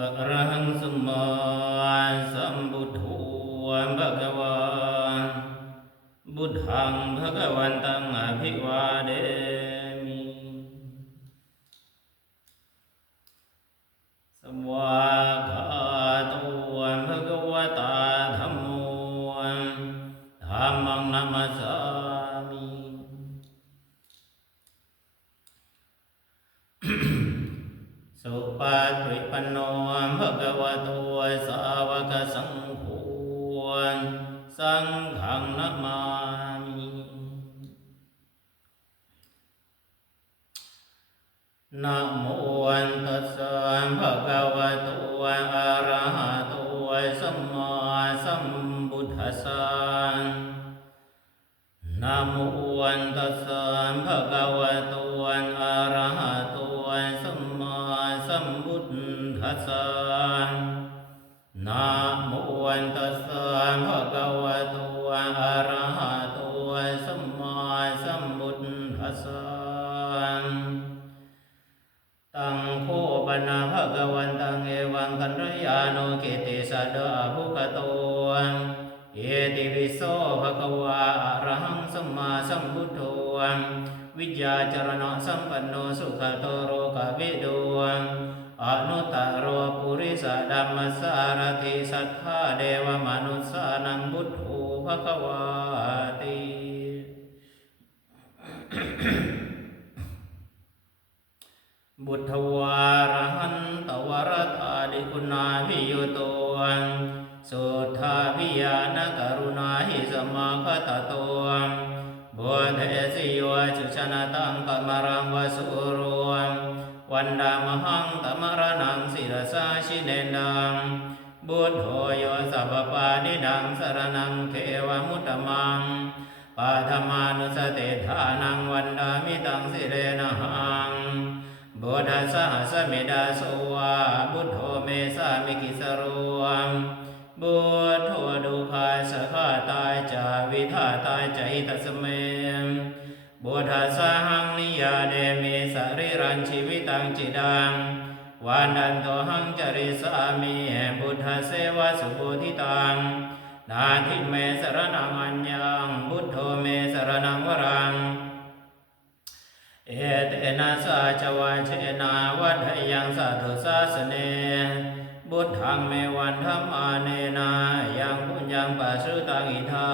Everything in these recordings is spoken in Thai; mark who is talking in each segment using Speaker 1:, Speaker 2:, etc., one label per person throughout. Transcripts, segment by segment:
Speaker 1: อระหังสมมาสัมบุทโธภะคะวาบุตถังภะคะวันตังอภิวาเด ภะควะโตสาวกสังโฆสังฆังนะมามินะโมตัสสะภะคะวะโตอะระหะโตสัมมาสัมพุทธัสสะนะโมตัสสะภะคะวะโต สสะนะโมตัสสะภะคะวะโตอะระหะโตสัมมาสัมพุทธัสสะตังโคปนะภะคะวันตังเอวังกัลยาโนเกติสัดาภุคโตเอติวิโสภะคะวะอะระหังสัมมาสัมพุทโธวิญญาจรณะสัมปันโนสุขโตโรกวิโด อนุตตโรปุริสดัมมสารติสัทธาเดวมนุสานังบุตโธภคะวาติบุตวารหันตวรธาดิคุณาภิยุโตสุทธาภิยานกรุณาหิสมาคตโตบุเทสิโยจุชนะตังกมรังวสุโร วันดามหังตมรนังศิรสาชิเนนังบุตโธโยสัพปานิดังสรนังเทวมุตตมังปาธมานุสติฐานังวันดามิตังสิเรนะหังบุทธัสสะสมิดาโสวาบุตโธเมสามิกิสรวบุตโธดุขาสขาตายจาวิธาตายใจตัสเม บุทธัสสะหังนิยาเดเมสริรันชีวิตังจิดังวันดันโตหังจริสามิบุทธเสวะสุโพธิตังนาทิเมสรนังอัญญังบุตโธเมสรนังวรัง เอเตนะสาจวาเชนาวัฏยังสาธุสาสเน บุตถังเมวันธรรมาเนนายังปุญญังปัสสุตังอิทา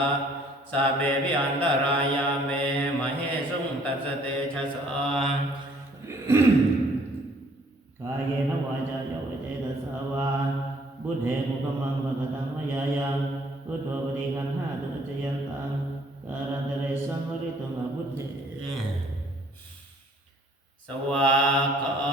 Speaker 1: สาเบวิอันตรายาเมมเหสุงตัสสเตชะสา
Speaker 2: กายเยนะวาจาโยเจตสาวาบุตเถมุขมังภะคะตังมยายังพุทโธปฏิคันหาตุจยันตังการันตเรสังวริตุงอบุตเถ
Speaker 1: สวากา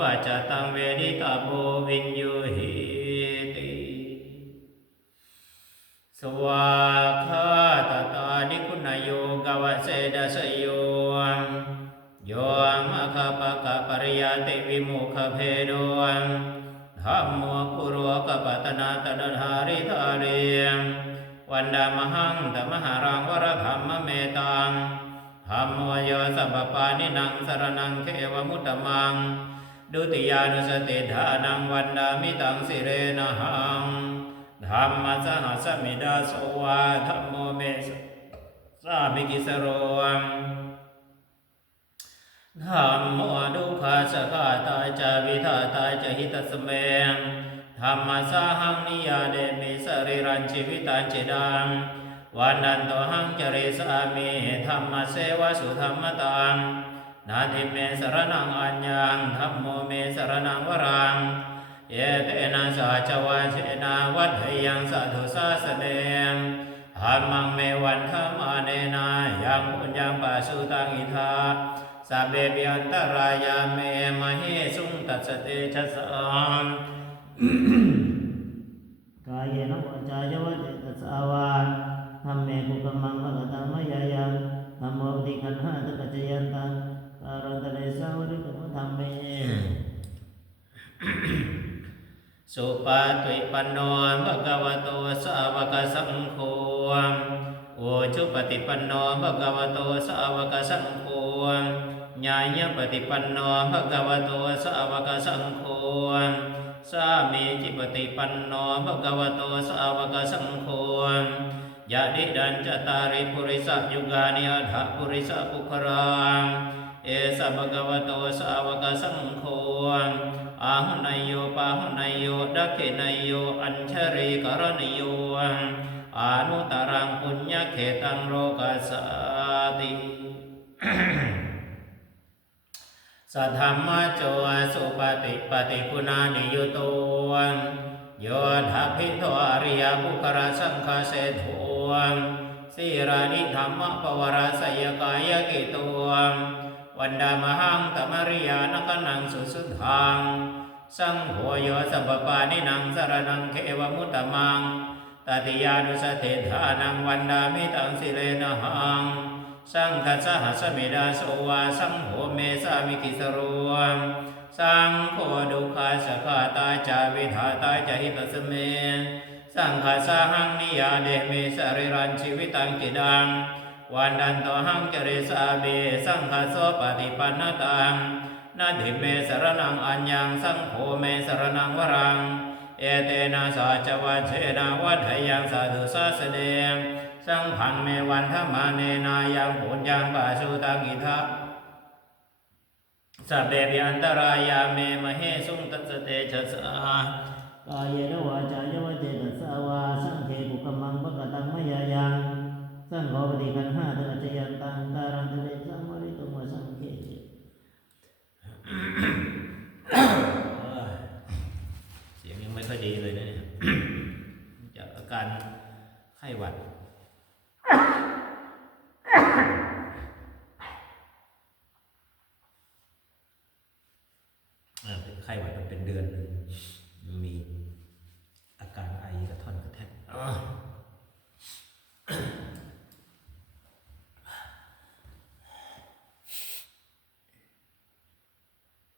Speaker 1: ปัจจตังเวดิตาโพวินยูหิติสวากาตตานิคุณโยกวเสดสโยโยมะคาปะกะปริยติวิมุขเพโดธรรมโมกุโรกปัตนาตดหาริธาเรียมวันดามหังตมหารังวรธรรมเมตังธรรมโมโยสัพปานินังสรนังเขวมุตตมัง ดุติยานุสติฐานังวันดามิตังสิเรนะหังธรรมสหัสมิดาโสวาธรรมโมเมสสามิกิสโรมธรรมโมดุขาสขาตายจาวิธาตายจหิตสเมงธรรมสาหังนิยาเดมิสริรันชีวิตันจิดังวันนันโตหังจริสามิธรรมเสวะสุธรรมตัง นาทิเมสรนังอัญญังธรรมโมเมสรนังวรัง เยเตนะสาจวาเชนาวัดยังสาธุสาสเนมธรรมังเมวันธรรมาเนนายังปุญญังปัสสุตังอิทาสัพเบเบียนตรายาเมมเหสุงตัสเตชะสาม
Speaker 2: กายเยนะวจาโยเจตสาวาธรรมเมมุขมังภะคะตังมยายังธรรมโมปฏิคันหาตุจยันตัง มเม
Speaker 1: สุปาติปันโนภะคะวะโตสาวกสังโฆโอชุปฏิปันโนภะคะวะโตสาวกสังโฆญาญปฏิปันโนภะคะวะโตสาวกสังโฆสามีจิปฏิปันโนภะคะวะโตสาวกสังโฆยะดิดันจตาริปุริสยุกานิอัฏฐปุริสปุครัง เอสะภะคะวะโตสาวกสังโฆอาหุนายโยปาหุนายโยดักขินายโย อัญชริกรณโยอานุตรังปุญญเขตังโลกัสสติสัทธรรมโจสุปฏิปฏิคุณานิยุโตโยทัพพิโทอริยบุคราสังฆเสโทสีรานิธรรมปวารสยกายกิตวั วันดามหังตมริยานกนังสุสุทัง สังโฆโยสัพปานินังสารนังเขวมุตตมังตติยานุสติฐานังวันดามิตังสิเลนะหัง สังคัสหัสมิดาโสวาสังโฆเมสามิกิสโรสังโฆดุขาสขาตาจาวิธาตาจหิตสเม สังคัสสะหังนิยาเดเมสริรันชีวิตังกิดัง วันดันโตหังจริสาเบสังคัสโสปฏิปันนตังนาทิเมสรนังอัญญังสังโฆเมสรนังวรัง เอเตนะสาจวัชเชนะวัฏยังสาธุสาสเดงสังพันเมวันธมาเนนายังปุญญังปาสุตังอิทะสัพเพปิอันตรายาเมมเหสุงตัสเตชะสากา
Speaker 2: ยนวาจายวเจตสาวาสังเขปุกมังปะกตังมยายัง สังโฆปฏิคันห้าเตอจยันตังการันเตเรสังวริตุมวสังเข
Speaker 1: เสียงยังไม่ค่อยดีเลยนะเนี่ยจากอาการไข้หวัดเป็นไข้หวัดมันเป็นเดือนหนึ่ง